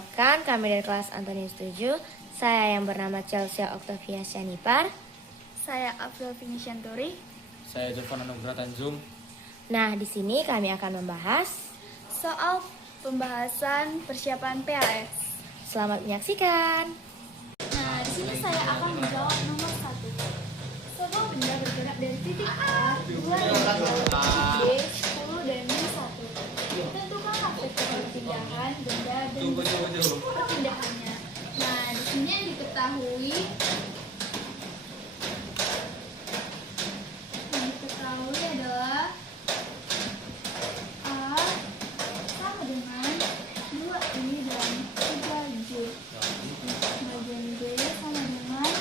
Perkenalkan, kami dari kelas Antonius 7. Saya yang bernama Chelsea Octavia Syanipar. Saya Abdul Finishyanturi. Saya Jovan Anugrah Tanjung. Nah, di sini kami akan membahas Soal pembahasan persiapan PAS. Selamat menyaksikan. Nah, di sini saya akan menjawab nomor 1. Sebuah benda bergerak dari titik A, 2 dan 3, B, 10 dan min 1. Tentukanlah vektor perpindahan benda dan perpindahannya. Nah, di sini yang diketahui adalah A sama dengan 2I dan 3J. Bagian B sama dengan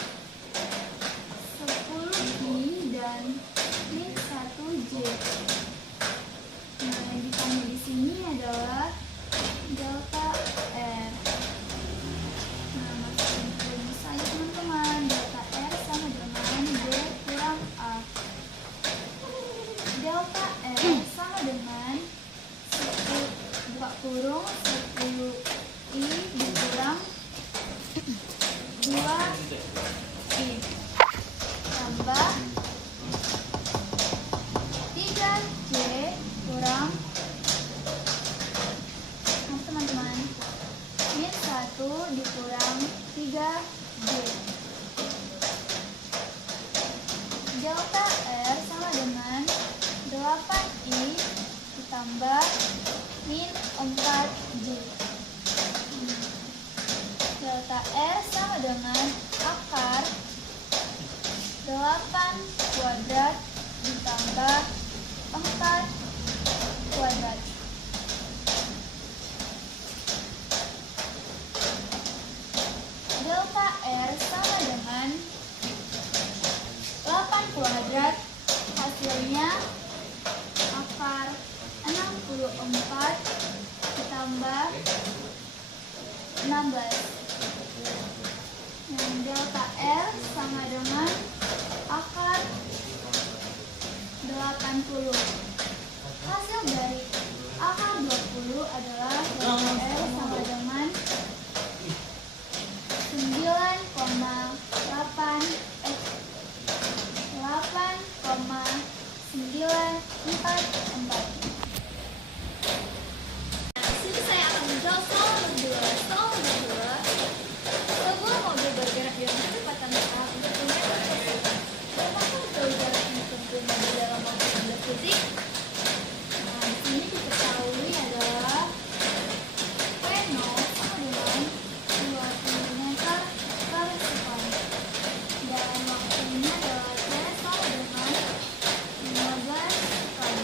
10I dan min 1J. Nah, yang ditanya di sini adalah delta R. Nah, masukkan rumus saja teman-teman. Delta R sama dengan B kurang A. Delta R sama dengan 10 buka kurung 10I dikurang 2I tambah 3J kurang teman-teman min 1 dikurang 3J. Delta R sama dengan 8I ditambah min 4J. Delta R sama dengan akar 8 kuadrat ditambah 4 kuadrat. Delta R sama dengan 8 kuadrat, hasilnya akar 64 ditambah 16. Yang delta R sama dengan akar 80. Hasil dari akar 20 adalah delta R sama dengan 8,944. Di sini saya akan menjawab soal nomor 2. Soal nomor 2. Sebuah mobil bergerak dengan kecepatan A untuk meter per detik. Apakah jauh jarak yang ditempuh mobil dalam waktu 16 detik? Nah, di sini diketahui adalah V0 sama dengan 2 km per sekon. Dan waktunya adalah T sama dengan 15 sekon.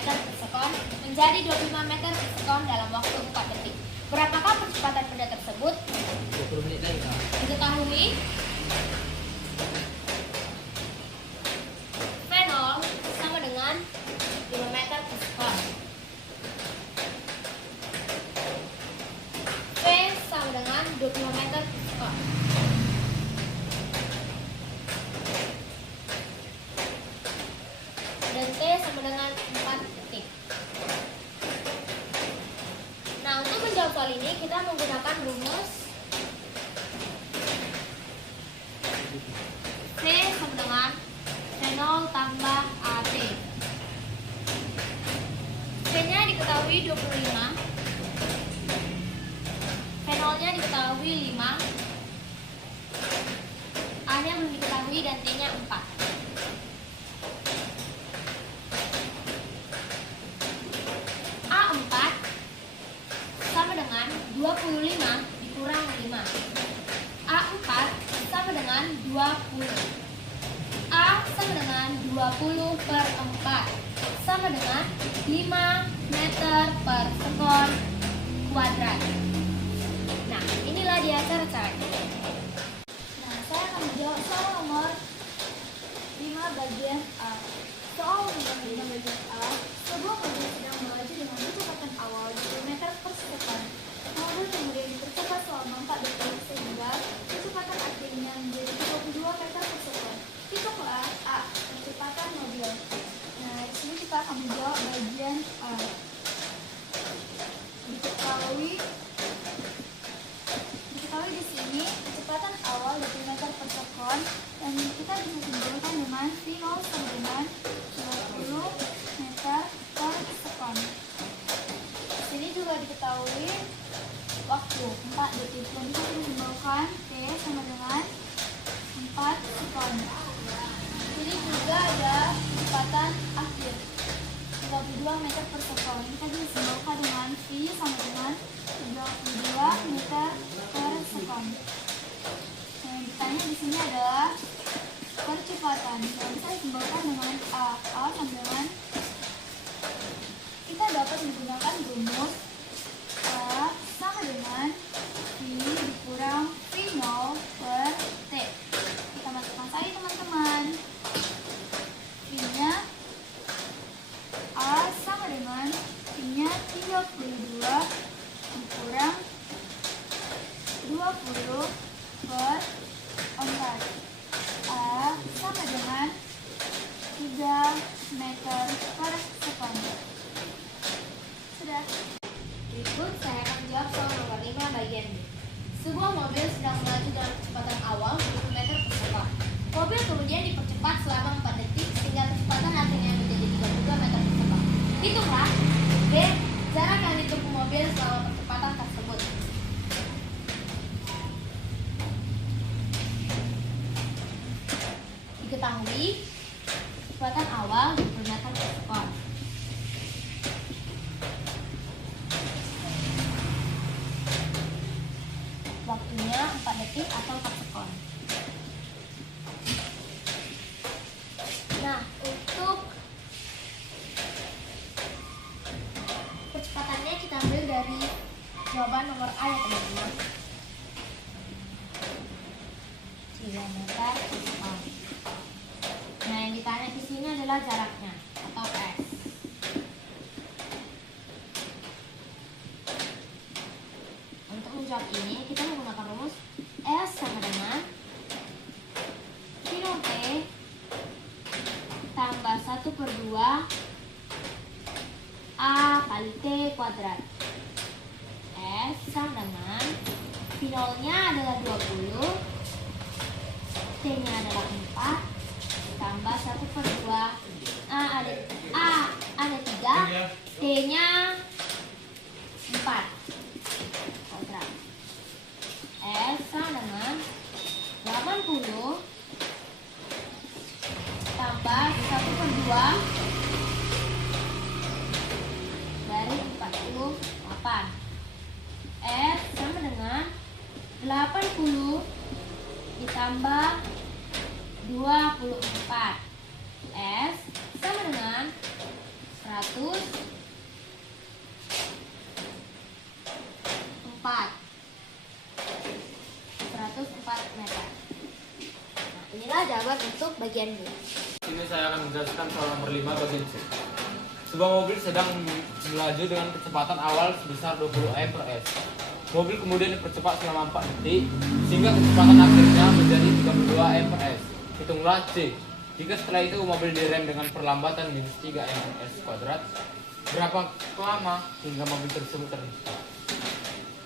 meter per sekon menjadi 25 meter per sekon dalam waktu 4 detik. Berapakah percepatan benda tersebut? 20 menit lagi Kak. Diketahui V0 sama dengan 5 meter per sekon. V sama dengan 25 meter per sekon. Dan T sama dengan 4 detik. Nah, untuk menjawab soal ini kita menggunakan rumus V sama dengan V0 tambah AT. V-nya diketahui 25, V0-nya diketahui 5, A-nya belum diketahui dan T-nya 4. A4 sama dengan 25 dikurang 5. A4 sama dengan 20. A sama dengan 20 per 4 sama dengan 5 meter per sekon kuadrat. Nah, inilah dia cara-caranya. Nah, saya akan menjawab soal nomor 5 bagian A. Soal nomor 5 bagian A, sebuah mobil sedang melaju dengan kecepatan awal 20 meter per sekon. Mobil kemudian dipercepat selama 4 detik sehingga kecepatan akhirnya menjadi 22 meter per sekon. Hitunglah A, kecepatan mobil. Nah, di sini kita akan menjawab bagian A. Diketahui di sini kecepatan awal 20 meter per sekon dan kita bisa simpulkan dengan V0 sama dengan 20 meter per sekon. Di sini juga diketahui waktu 4 detik dan bisa disimpulkan T sama dengan 4 sekon. Di sini juga ada kecepatan akhir 32 meter per sekon. Kita bisa disimpulkan dengan V sama dengan 32 meter per sekon. Yang ditanya di sini adalah percepatan. Yang bisa disimpulkan dengan A sama dengan kita dapat menggunakan rumus A sama dengan V dikurang V0 per T. Kita masukkan saja teman-teman. V-nya A sama dengan V-nya 32 dikurang 20 per 4. A sama dengan 3 meter per sekon. Sudah. Berikut saya akan menjawab soal nomor 5 bagian B. Sebuah mobil sedang melaju dengan kecepatan awal 20 meter per sekon. Mobil kemudian dipercepat selama 4 detik sehingga kecepatan akhirnya menjadi 32 meter per sekon. Hitunglah B, jarak yang ditempuh mobil selama percepatan tersebut. Diketahui kecepatan awal 20 meter per sekon. Waktunya 4 detik atau 4 sekon. Nah, untuk percepatannya kita ambil dari jawaban nomor A ya teman-teman. 3 meter per sekon. Nah, yang ditanya di sini adalah jaraknya atau S. Untuk menjawab ini kita menggunakan rumus S sama dengan kilo T tambah 1/2 A kali T kuadrat. S sama dengan V0-nya adalah 20, T-nya adalah 4, tambah 1/2 A ada 3, T-nya 4 kuadrat. S sama dengan 80 tambah 1/2 dari 48. S sama dengan 80 ditambah 24. S sama dengan meter. Nah, inilah jawaban untuk bagian B. Ini saya akan menjelaskan soal nomor 5 bagian C. Sebuah mobil sedang melaju dengan kecepatan awal sebesar 20 m/s. Mobil kemudian dipercepat selama 4 detik sehingga kecepatan akhirnya menjadi 32 m/s. Hitunglah C. Jika setelah itu mobil direm dengan perlambatan minus 3 m/s kuadrat, berapa lama hingga mobil tersebut terhenti?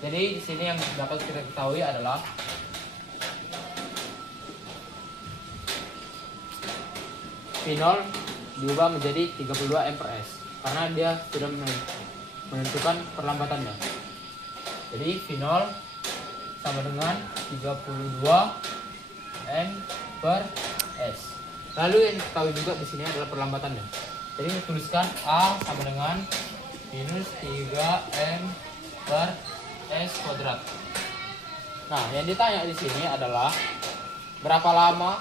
Jadi di sini yang dapat kita ketahui adalah V0 diubah menjadi 32 m/s karena dia sudah menentukan perlambatannya. Jadi V0 sama dengan 32 m/s. Lalu yang diketahui juga di sini adalah perlambatannya. Jadi tuliskan A sama dengan minus 3 m/s kuadrat. Nah, yang ditanya di sini adalah berapa lama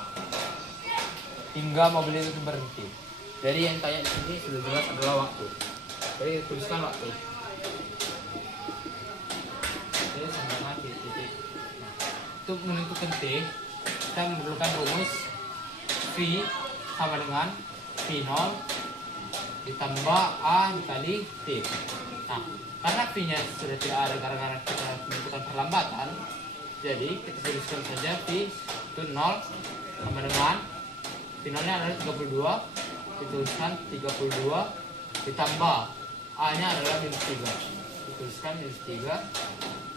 hingga mobil itu berhenti. Jadi yang tanya di sini sudah jelas adalah waktu. Jadi tuliskan waktu. Jadi sama dengan titik. Untuk menentukan T, kita memerlukan rumus V sama dengan V0 ditambah A dikali T. Nah, karena V-nya sudah tidak ada gara-gara kita menentukan perlambatan, jadi kita tuliskan saja V itu 0 sama dengan V0-nya adalah 32, dituliskan 32 ditambah A-nya adalah minus 3, dituliskan minus 3.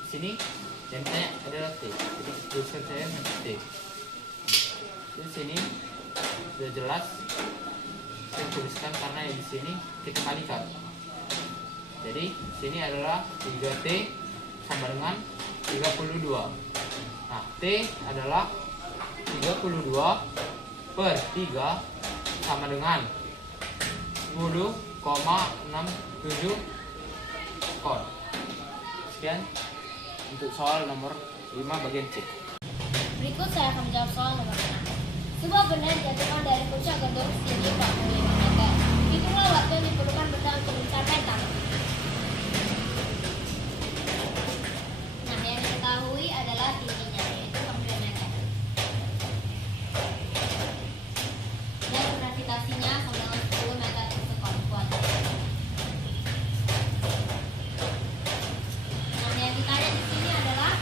Sini yang ditanya adalah T, jadi tuliskan saya minus T. Di sini sudah jelas, saya tuliskan karena yang di sini kita kalikan. Jadi sini adalah 3T sama dengan 32. Nah, T adalah 32 per 3 sama dengan 10,67 kon. Sekian untuk soal nomor 5 bagian C. Berikut saya akan menjawab soal nomor 6. Sebuah benda dijatuhkan dari puncak gedung setinggi 45 meter. Hitunglah waktu yang diperlukan benda untuk mencapai tanah. Nah, yang diketahui adalah tingginya, yaitu 45 meter. Dan gravitasinya sama dengan 10 meter per sekon kuadrat. Nah, yang ditanya di sini adalah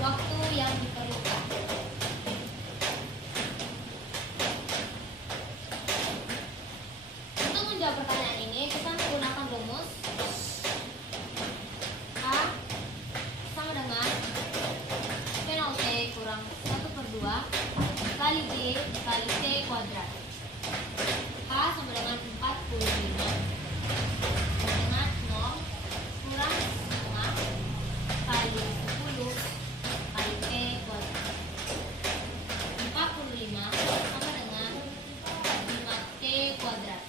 waktu yang diperlukan. Untuk menjawab pertanyaan ini, kita menggunakan rumus A sama dengan P0T kurang 1/2 kali G kali T kuadrat. A sama dengan 45 sama dengan 0 kurang setengah kali 10 kali T kuadrat. 45 sama dengan 5T kuadrat.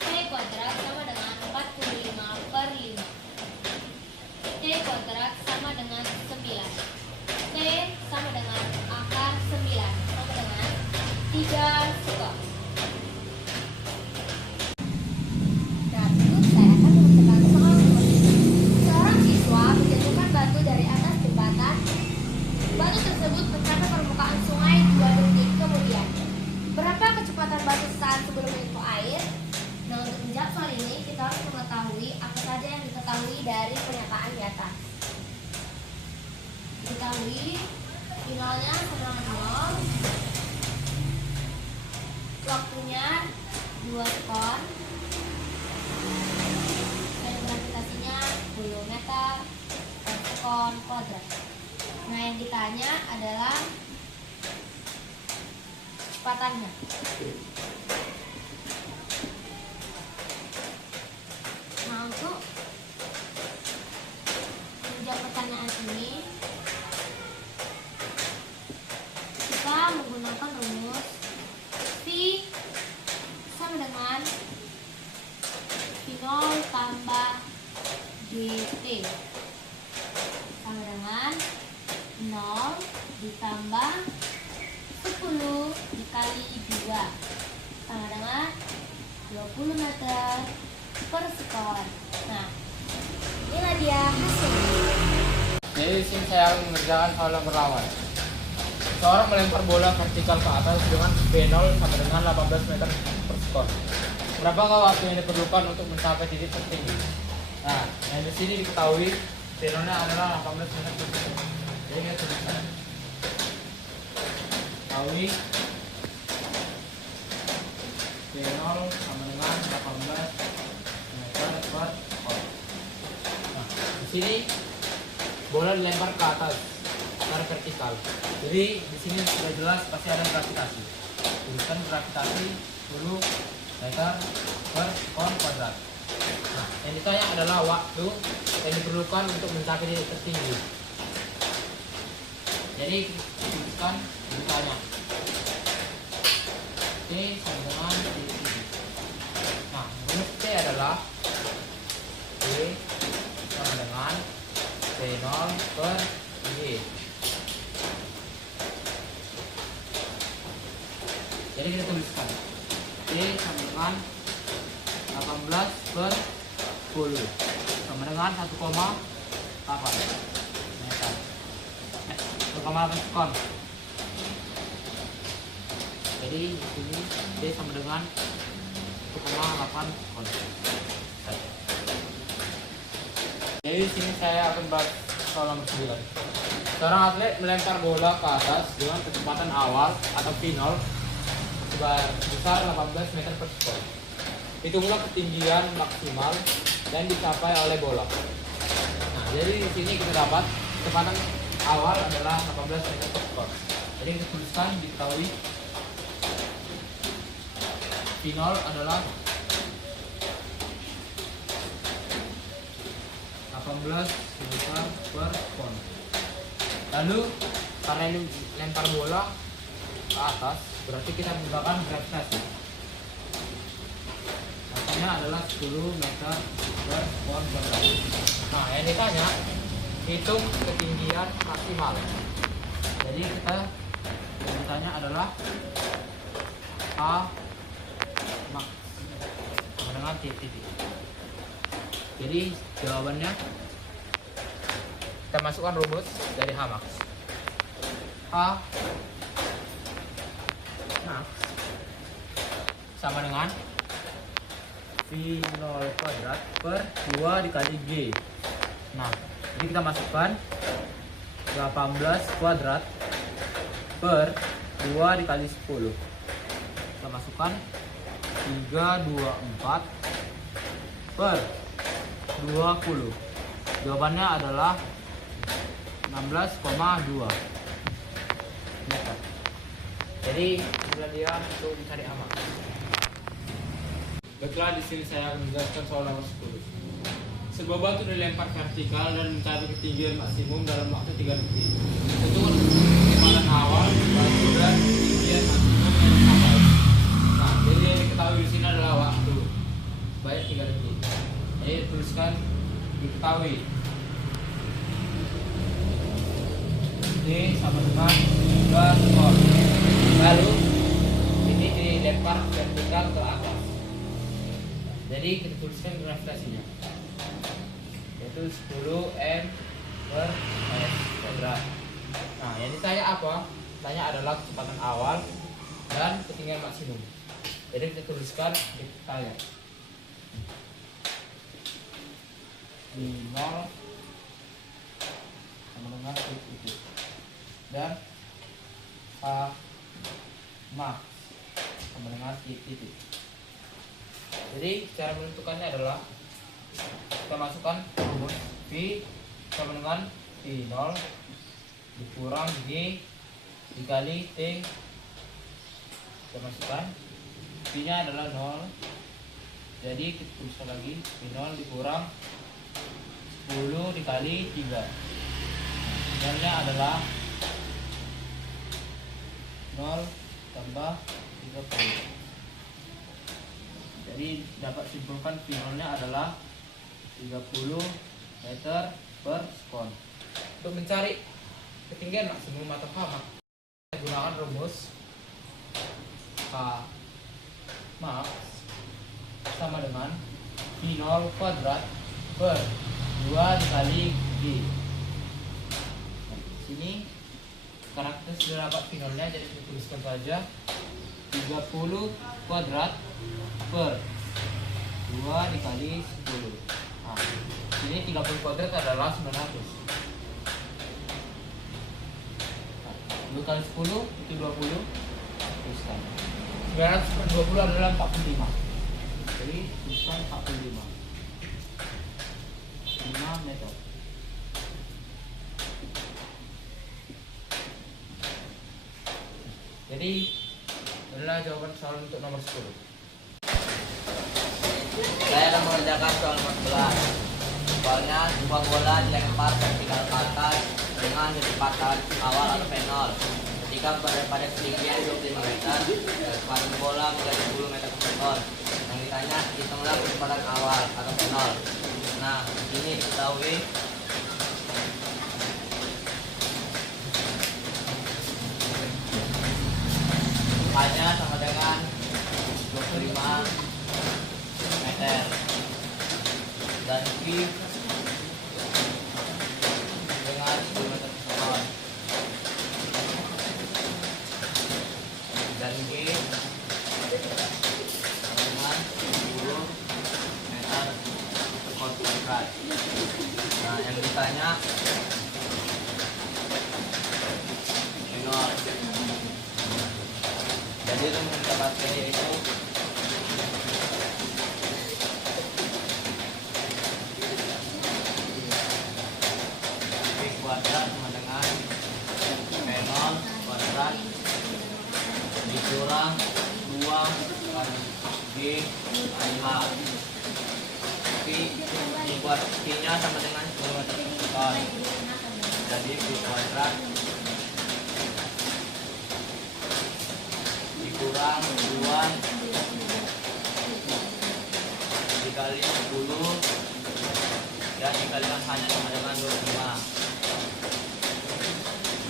T kuadrat sama dengan 45 per 5. T kuadrat sama dengan 9. T sama dengan akar 9 sama dengan 3 sekon. Nah, berikut saya akan menentukan soal nomor 5. Seorang siswa menjatuhkan batu dari atas jembatan. Batu tersebut mencapai permukaan sungai 2 detik kemudian. Berapa kecepatan batu saat sebelum menyentuh air? Nah, untuk menjawab soal ini, kita harus mengetahui apa saja yang diketahui dari pernyataan di atas. Diketahui finalnya sama dengan 0, waktunya 2 sekon, dan gravitasinya 10 meter per sekon kuadrat. Nah, yang ditanya adalah kecepatannya. Nah, untuk menjawab pertanyaan ini, kita menggunakan rumus V sama dengan V0 tambah GT sama dengan 0 ditambah 10 dikali 2 sama dengan 20 meter per sekon. Nah, inilah dia hasilnya. Jadi di sini saya akan mengerjakan soal yang berlawan. Seorang melempar bola vertikal ke atas dengan V0 sama dengan 18 meter per sekon. Berapakah waktu yang diperlukan untuk mencapai titik tertinggi? Nah, yang di sini diketahui V0-nya adalah 18 meter per sekon. Jadi kita tuliskan. Ketahui V0 sama dengan 18 meter per sekon. Nah, di sini bola dilempar ke atas secara vertikal. Jadi di sini sudah jelas pasti ada gravitasi. Tuliskan gravitasi 10 meter per sekon kuadrat. Nah, yang ditanya adalah waktu yang diperlukan untuk mencapai titik tertinggi. Jadi tuliskan ditanya. T sama dengan titik tinggi. Nah, rumus T adalah T sama dengan T0 per G. Jadi kita tuliskan T sama dengan 18 per 10 sama dengan 1,8 meter. 1,8 sekon. Jadi di sini T sama dengan 1,8 sekon. Jadi di sini saya akan bahas soal nomor 9. Seorang atlet melempar bola ke atas dengan kecepatan awal atau V0 sebesar 18 meter per sekon. Hitunglah ketinggian maksimal yang dicapai oleh bola. Nah, jadi di sini kita dapat kecepatan awal adalah 18 meter per sekon. Jadi kita tuliskan diketahui V0 adalah 18 meter per sekon. Lalu karena ini lempar bola ke atas, berarti kita menggunakan gravitasi. Hasilnya adalah 10 meter per sekon kuadrat. Nah, yang ditanya hitung ketinggian maksimal. Jadi kita yang ditanya adalah A max sama dengan titik. Jadi jawabannya kita masukkan rumus dari H max. H max sama dengan V0 kuadrat per 2 dikali G. Nah, jadi kita masukkan 18 kuadrat per 2 dikali 10. Kita masukkan 324 per 20. Jawabannya adalah 16,2 meter. Jadi inilah dia untuk mencari amak. Baiklah, di sini saya akan menjelaskan soal nomor 10. Sebuah batu dilempar vertikal dan mencapai ketinggian maksimum dalam waktu 3 detik. Untuk kecepatan awal batu dan ketinggian maksimum yang dicapai. Nah, jadi yang diketahui di sini adalah waktu baik 3 detik. Jadi tuliskan diketahui D sama dengan 3 skor. Lalu ini dilempar vertikal ke atas. Jadi kita tuliskan gravitasinya, yaitu 10 m per s kuadrat. Nah, yang ditanya apa? Tanya adalah kecepatan awal dan ketinggian maksimum. Jadi kita tuliskan ditanya di 0 sama dengan itu dan H max sama dengan titik. Jadi cara menentukannya adalah kita masukkan rumus V sama dengan V0 dikurang G dikali T. Kita masukkan V nya adalah 0. Jadi kita tuliskan lagi V0 dikurang 10 dikali 3. Hasilnya adalah 0 tambah 30. Jadi dapat simpulkan V0 nya adalah 30 meter per sekon. Untuk mencari ketinggian maksimum atau H max, Gunakan rumus K max sama dengan V0 kuadrat per 2 dikali G. Nah, di sini karena kita sudah dapat V0-nya, jadi kita tuliskan saja 30 kuadrat per 2 dikali 10. Nah, ini 30 kuadrat adalah 900. Nah, 2 kali 10 itu 20. Tuliskan 900 per 20 adalah 45. Jadi tuliskan 45 5 meter. Jadi inilah jawaban soal untuk nomor 10. Saya akan mengerjakan soal nomor 11. Soalnya sebuah bola dilempar vertikal ke atas dengan kecepatan awal atau penol. Ketika berada pada ketinggian 25 meter, kecepatan bola menjadi 10 meter per sekon. Yang ditanya, hitunglah kecepatan awal atau penol. Nah, di sini diketahui hanya sama dengan 25 meter dan V dengan 10 meter per sekon dan G dengan 10 meter per kuadrat. Nah, yang ditanya nol. Jadi rumus kita pakai yaitu V kuadrat sama dengan V0 kuadrat dikurang 2 kali G kali H. V-nya sama dengan 10 meter per sekon. Jadi V kuadrat dikurang 2 dikali 10 dan dikalikan hanya sama dengan 25.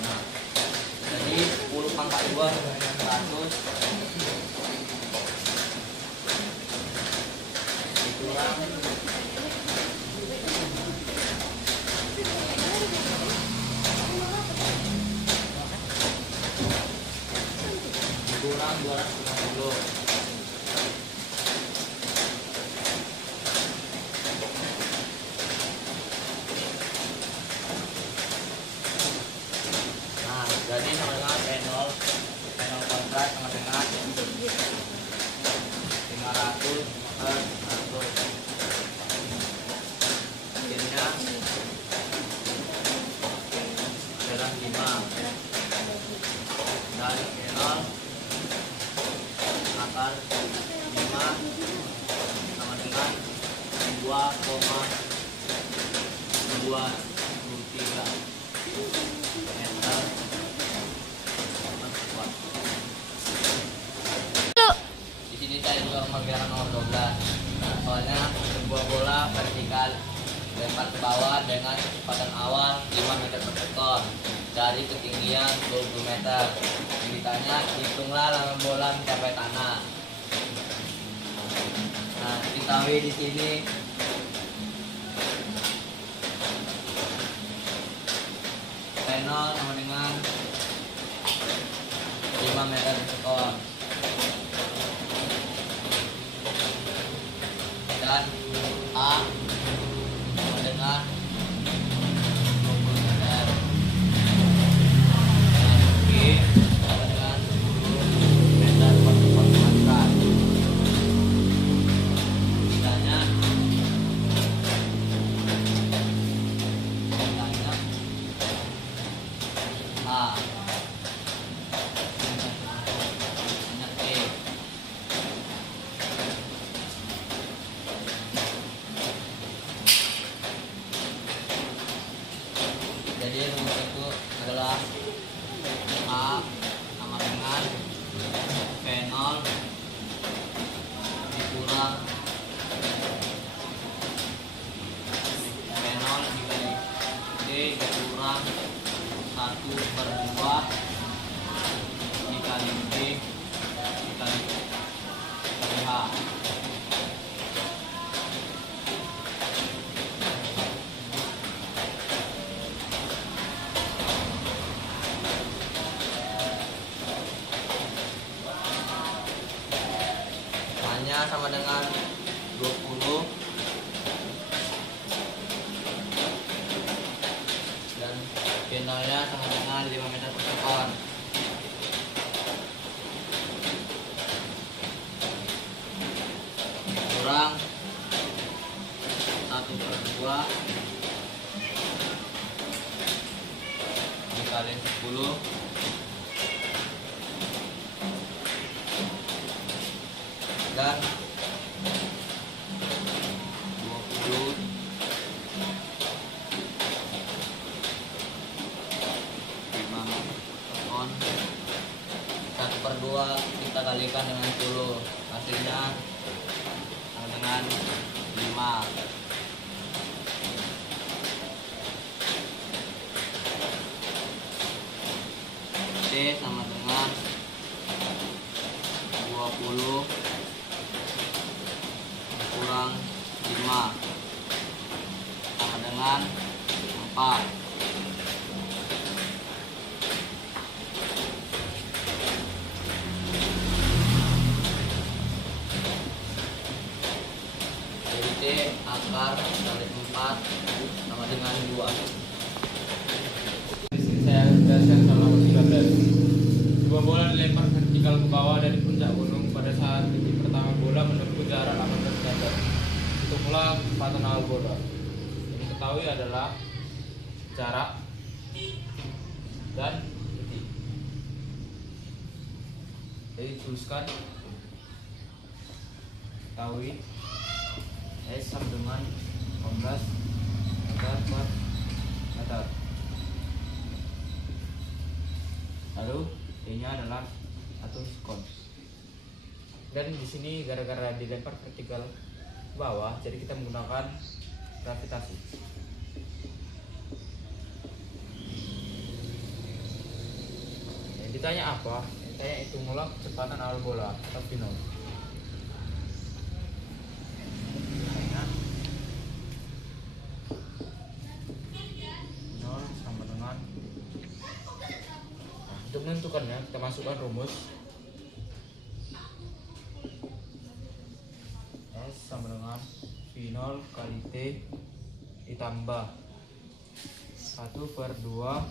Nah, jadi 10 pangkat 2 sama dengan 100 dikurang dikurang 250. Nah, jadi sama dengan P0 kuadrat sama dengan 500 per 100. Akhirnya adalah 5 dan P0 akar 5 sama dengan 2,23 meter per kuadrat. Di sini saya juga mengerjakan nomor 12. Nah, soalnya sebuah bola vertikal lempar ke bawah dengan kecepatan awal 5 meter per sekon dari ketinggian 20 meter. Yang ditanya, hitunglah lama bola mencapai tanah. Nah, diketahui di sini P0 sama dengan 5 meter per sekon dan A sama dengan 20 meter dan B sama dengan 10 meter per sekon kuadrat. Ditanya A Hanya sama dengan 20 dan finalnya sama dengan 5 meter per sekon. Kurang 1/2 dikali 10 dan 20 5 sekon. 1/2 kita kalikan dengan 10, hasilnya sama dengan 5. T sama dengan 20 kurang 5 sama dengan 4. Jadi T akar kali 4 sama dengan 2. Di sini saya jelaskan halaman 19. Sebuah bola dilempar vertikal ke bawah dari puncak gunung. Pada saat titik pertama bola menempuh jarak 18 meter. Hitunglah kecepatan awal bola. Yang diketahui adalah jarak dan titik. Jadi tuliskan ketahui S sama dengan 18 meter per meter. Lalu D-nya adalah 1 sekon. Dan di sini gara-gara dilempar vertikal ke bawah, jadi kita menggunakan gravitasi. Yang ditanya apa? Yang ditanya hitunglah kecepatan awal bola atau final. Nol sama dengan. Untuk menentukannya, kita masukkan rumus S sama dengan V0 kali T ditambah 1/2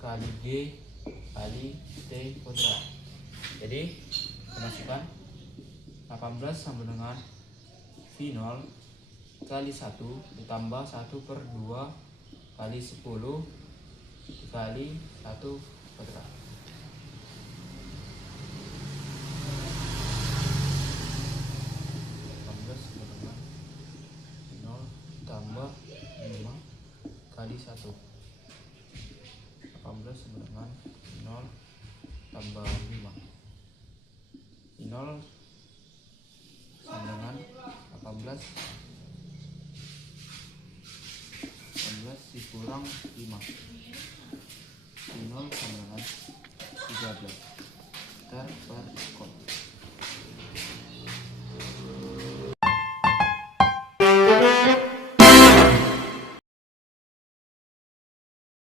kali G kali T kuadrat. Jadi kita masukkan 18 sama dengan V0 kali 1 ditambah 1/2 kali 10 dikali 1 kuadrat. Tambah 5 kali 1 18 sama dengan 0 tambah 5 0 sama dengan 18 dikurang 5 0 sama dengan 13 meter per sekon.